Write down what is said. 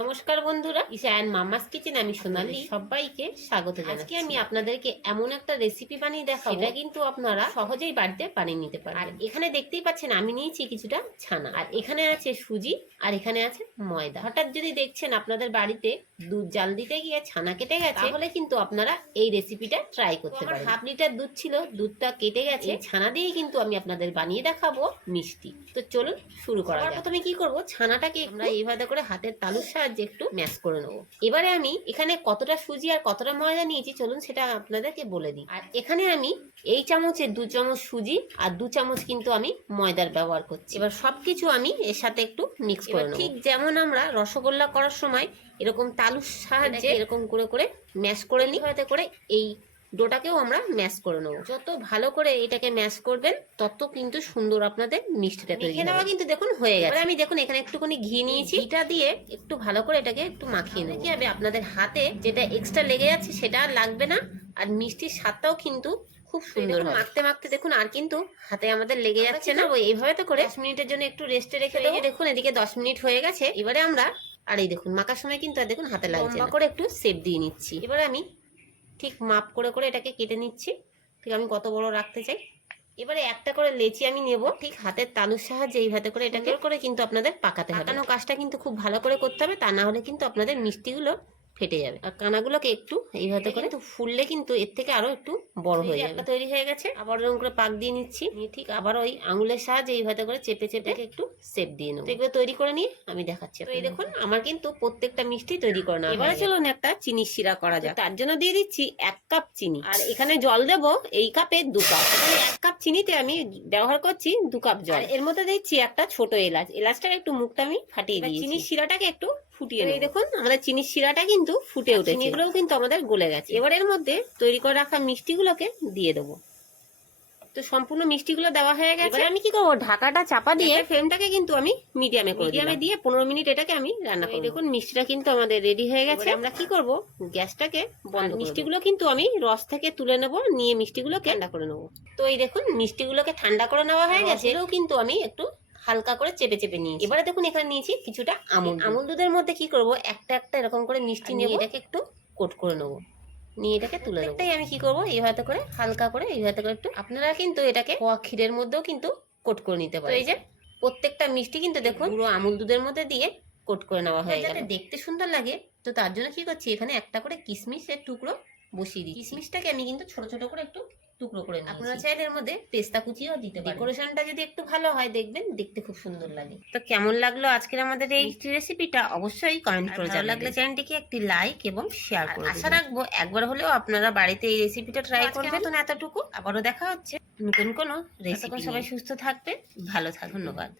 নমস্কার বন্ধুরা ইশায়ান মামাস কিচেন আমি সোনালি। সবাইকে স্বাগত জানাচ্ছি। আজকে আমি আপনাদেরকে এমন একটা রেসিপি বানিয়ে দেখাবো। সেটা কিন্তু আপনারা সহজেই বাড়িতে বানিয়ে নিতে পারেন আর এখানে দেখতেই পাচ্ছেন আমি নিয়েছি কিছুটা ছানা। আর এখানে আছে সুজি আর এখানে আছে ময়দা। হঠাৎ যদি দেখছেন আপনাদের বাড়িতে দুধ জাল দিতে গিয়ে ছানা কেটে গেছে তাহলে কিন্তু আপনারা এই রেসিপিটা ট্রাই করতে পারেন। হাফ লিটার দুধ ছিল দুধটা কেটে গেছে। ছানা দিয়েই কিন্তু আমি আপনাদের বানিয়ে দেখাবো মিষ্টি। তো চলুন শুরু করা যাক। প্রথমে কি করব? ছানাটাকে আমরা এইভাবে করে হাতের তালুর সাহায্যে একটু ম্যাশ করে নেব। এবারে আমি এখানে কতটা সুজি আর কতটা ময়দা নিয়েছি চলুন সেটা আপনাদেরকে বলে দিই। আর এখানে আমি এই চামচে দু চামচ সুজি আর দু চামচ কিন্তু আমি ময়দার ব্যবহার করছি। এবার সবকিছু আমি এর সাথে একটু মিক্স করে ঠিক যেমন আমরা রসগোল্লা করার সময় এরকম তালুর সাহায্যে এরকম করে করে ম্যাশ করে নিই। হয়তো করে এই ডোটাকেও আমরা ম্যাশ করে নেব। যত ভালো করে এটাকে ম্যাশ করবেন তত কিন্তু সুন্দর আপনাদের মিষ্টিটা তৈরি হবে। নেওয়া কিন্তু দেখুন হয়ে গেছে। আমি দেখুন এখানে একটুখানি ঘি নিয়েছি। ঘিটা দিয়ে একটু ভালো করে এটাকে একটু মাখিয়ে নেব। কি হবে আপনাদের হাতে যেটা এক্সট্রা লেগে যাচ্ছে সেটা আর লাগবে না। আর মিষ্টির স্বাদটাও কিন্তু খুব সুন্দর মাখতে মাখতে দেখুন আর কিন্তু হাতে আমাদের লেগে যাচ্ছে না। ওই এইভাবে তো করে দশ মিনিটের জন্য একটু রেস্টে রেখে দেবো। দেখুন এদিকে দশ মিনিট হয়ে গেছে। এবারে আমরা আর এই দেখুন মাখার সময় কিন্তু আর দেখুন হাতে লাগছে করে একটু সেপ দিয়ে নিচ্ছি। এবারে আমি ঠিক মাপ করে করে এটাকে কেটে নিচ্ছি। ঠিক আমি কত বড় রাখতে চাই। এবারে একটা করে লেচি আমি নেব। ঠিক হাতের তালুর সাহায্যে এই এইভাবে করে এটাকে করে কিন্তু আপনাদের পাকাতে হবে। পাকানো কাজটা কিন্তু খুব ভালো করে করতে হবে। তা না হলে কিন্তু আপনাদের মিষ্টিগুলো ফেটে যাবে। আর কানাগুলোকে একটু এইভাবে করে তো ফুললে কিন্তু এর থেকে আরও একটু বড় হয়ে যাবে। তৈরি হয়ে গেছে। আবার ওরকম করে পাক দিয়ে নিচ্ছি। নিয়ে ঠিক আবার ওই আঙুলের সাহায্যে এইভাবে করে চেপে চেপে একটু সেপ দিয়ে নেব। এগুলো তৈরি করে নিয়ে আমি দেখাচ্ছি তো এই দেখুন আমার কিন্তু প্রত্যেকটা মিষ্টি তৈরি করে না এবারে চলুন একটা চিনির শিরা করা যাক। তার জন্য দিয়ে দিচ্ছি এক কাপ চিনি। আর এখানে জল দেবো এই কাপে দু কাপ। এখানে এক কাপ চিনিতে আমি ব্যবহার করছি দু কাপ জল। এর মধ্যে দিচ্ছি একটা ছোট এলাচ। এলাচটার একটু মুখটা আমি ফাটিয়ে দিই চিনির শিরাটাকে একটু ফুটিয়ে এই দেখুন আমাদের চিনির শিরাটা কিন্তু ফুটে উঠেছে। এগুলোও কিন্তু আমাদের গলে গেছে। এবার এর মধ্যে তৈরি করে রাখা মিষ্টিগুলোকে দিয়ে দেবো। তো সম্পূর্ণ মিষ্টিগুলো দেওয়া হয়ে গেছে। এবার আমি কি করব? ঢাকাটা চাপা দিয়ে ফ্লেমটাকে কিন্তু আমি মিডিয়ামে করে মিডিয়ামে দিয়ে পনেরো মিনিট এটাকে আমি রান্না করি দেখুন মিষ্টিটা কিন্তু আমাদের রেডি হয়ে গেছে। আমরা কি করব? গ্যাসটাকে বন্ধ মিষ্টিগুলো কিন্তু আমি রস থেকে তুলে নেব নিয়ে মিষ্টিগুলোকে ঠান্ডা করে নেব। তো এই দেখুন মিষ্টিগুলোকে ঠান্ডা করে নেওয়া হয়ে গেছে। এটাও কিন্তু আমি একটু হালকা করে চেপে চেপে নিয়েছি। এবারে দেখুন এখানে নিয়েছি কিছুটা আমুল আমুল দুধের মধ্যে কি করব? একটা একটা এরকম করে মিষ্টি নিয়ে এটাকে একটু কোট করে নেব। নিয়ে এটাকে তুলে দেবো আমি কি করব? এইভাবে করে হালকা করে এইভাবে করে একটু আপনারা কিন্তু এটাকে খোয়া ক্ষীরের মধ্যেও কিন্তু কোট করে নিতে পারেন। এই যে প্রত্যেকটা মিষ্টি কিন্তু দেখুন পুরো আমুল দুধের মধ্যে দিয়ে কোট করে নেওয়া হয় যাতে দেখতে সুন্দর লাগে তো তার জন্য কি করছি? এখানে একটা করে কিশমিশের টুকরো বসিয়ে দিই কিশমিশটাকে আমি কিন্তু ছোট ছোট করে একটু টুকরো করে নিয়েছি। আপনারা চাইলে এর মধ্যে পেস্তা কুচিও দিতে পারেন। ডেকোরেশনটা যদি একটু ভালো হয় দেখবেন দেখতে খুব সুন্দর লাগে। তো কেমন লাগল আজকের আমাদের এই রেসিপিটা অবশ্যই কমেন্ট করে ভালো লাগলে চ্যানেলটিকে একটি লাইক এবং শেয়ার করে আশা রাখব একবার হলেও আপনারা বাড়িতে এই রেসিপিটা ট্রাই করবেন। তো এতটুকু আবারও দেখা হচ্ছে। নতুন কোনো রেসিপি সবাই সুস্থ থাকবে ভালো থাকুন ধন্যবাদ।